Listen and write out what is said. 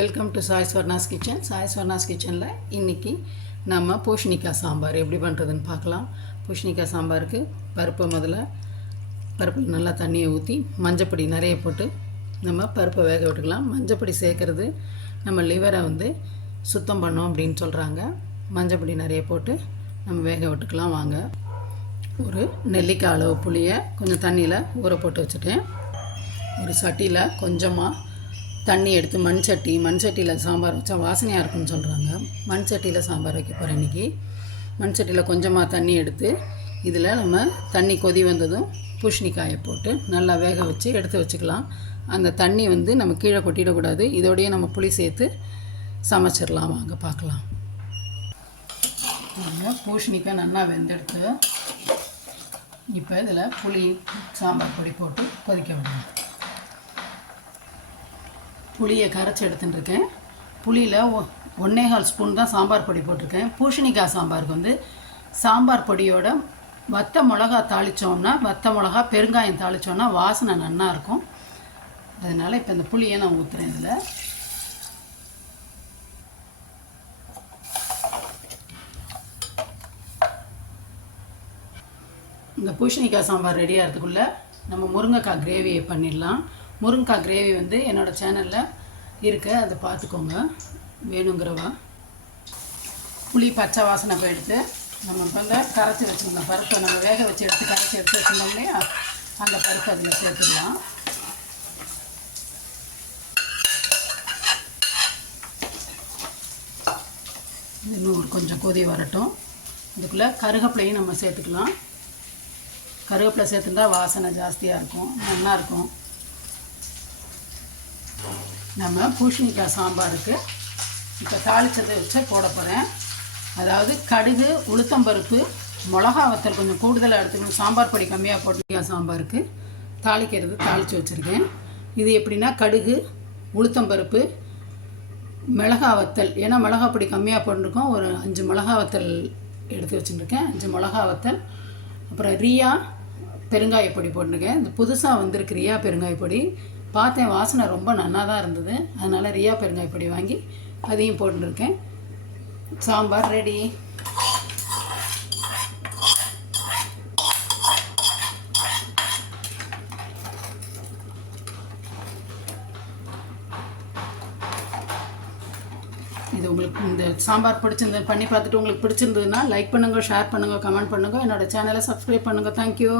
Welcome to Sai Swarna's kitchen. Sai Swarna's கிச்சனில் இன்றைக்கி நம்ம பூசணிக்காய் சாம்பார் எப்படி பண்ணுறதுன்னு பார்க்கலாம். பூசணிக்காய் சாம்பாருக்கு பருப்பில் நல்லா தண்ணியை ஊற்றி மஞ்சப்பொடி நிறைய போட்டு நம்ம பருப்பை வேக விட்டுக்கலாம். மஞ்சப்பொடி சேர்க்குறது நம்ம லிவரை சுத்தம் பண்ணோம் அப்படின்னு சொல்கிறாங்க. மஞ்சப்பொடி நிறைய போட்டு நம்ம வேக விட்டுக்கலாம். வாங்க, ஒரு நெல்லிக்காய் அளவு புளியை கொஞ்சம் தண்ணியில் ஊற போட்டு வச்சுட்டேன். ஒரு சட்டியில் கொஞ்சமாக தண்ணி எடுத்து மண் சட்டியில் சாம்பார் வச்சா வாசனையாக இருக்குன்னு சொல்கிறாங்க. மண் சட்டியில் சாம்பார் வைக்க போகிறேன் இன்றைக்கி. மண் சட்டியில் கொஞ்சமாக தண்ணி எடுத்து இதில் நம்ம தண்ணி கொதி வந்ததும் பூசணிக்காயை போட்டு நல்லா வேக வச்சு எடுத்து வச்சுக்கலாம். அந்த தண்ணி நம்ம கீழே கொட்டிடக்கூடாது. இதோடையே நம்ம புளி சேர்த்து சமைச்சிடலாம். வாங்க பார்க்கலாம். பூசணிக்காய் நல்லா வெந்தெடுத்து இப்போ இதில் புளி சாம்பார் பொடி போட்டு கொதிக்க விடணும். புளியை கரைச்சி எடுத்துட்டுருக்கேன். புளியில் 1.25 ஸ்பூன் தான் சாம்பார் பொடி போட்டிருக்கேன். பூசணிக்காய் சாம்பாருக்கு சாம்பார் பொடியோட வத்த மிளகா தாளித்தோம்னா, வத்த மிளகா பெருங்காயம் தாளித்தோம்னா வாசனை நல்லா இருக்கும். அதனால் இப்போ இந்த புளியை நான் ஊற்றுறேன். இதில் இந்த பூசணிக்காய் சாம்பார் ரெடி ஆகிறதுக்குள்ளே நம்ம முருங்கைக்காய் கிரேவியை பண்ணிடலாம். முருங்கைக்காய் கிரேவி என்னோடய சேனலில் இருக்குது, அதை பார்த்துக்கோங்க வேணுங்கிறவா. புளி பச்சை வாசனை போயிடுத்து. நம்ம கரைச்சி வச்சுருந்தோம் பருப்பை, நம்ம வேக வச்சு கரைச்சி எடுத்து வச்சுருந்தோம் இல்லையா, அந்த பருப்பை அதில் சேர்த்துடலாம். இன்னும் கொஞ்சம் கொதி வரட்டும். இதுக்குள்ளே கருவேப்பிலையும் நம்ம சேர்த்துக்கலாம். கருவேப்பிலை சேர்த்துட்டா வாசனை ஜாஸ்தியாக இருக்கும், நல்லாயிருக்கும். நம்ம பூசணிக்காய் சாம்பாருக்கு இப்போ தாளித்ததை வச்சு போட போகிறேன். அதாவது கடுகு, உளுத்தம்பருப்பு, மிளகா வத்தல் கொஞ்சம் கூடுதலாக எடுத்துக்கணும். சாம்பார் பொடி கம்மியாக போட்டு சாம்பாருக்கு தாளித்து வச்சுருக்கேன். இது எப்படின்னா கடுகு, உளுத்தம்பருப்பு, மிளகா வத்தல், ஏன்னா மிளகா பொடி கம்மியாக போட்டிருக்கோம். ஒரு 5 மிளகா வத்தல் எடுத்து வச்சுருக்கேன். 5 மிளகா வத்தல். அப்புறம் ரியா பெருங்காய பொடி போட்டிருக்கேன். இந்த புதுசாக வந்திருக்கு ரியா பெருங்காய பொடி. பார்த்தேன், வாசனை ரொம்ப நல்லா தான் இருந்தது. அதனால் ரியா பெருங்காய பொடி வாங்கி அதையும் போட்டுருக்கேன். சாம்பார் ரெடி. இது உங்களுக்கு இந்த சாம்பார் பிடிச்சிருந்தது பண்ணி பார்த்துட்டு உங்களுக்கு பிடிச்சிருந்ததுன்னா லைக் பண்ணுங்கள், ஷேர் பண்ணுங்கள், கமெண்ட் பண்ணுங்கள். என்னோடய சேனலை சப்ஸ்கிரைப் பண்ணுங்கள். தேங்க்யூ.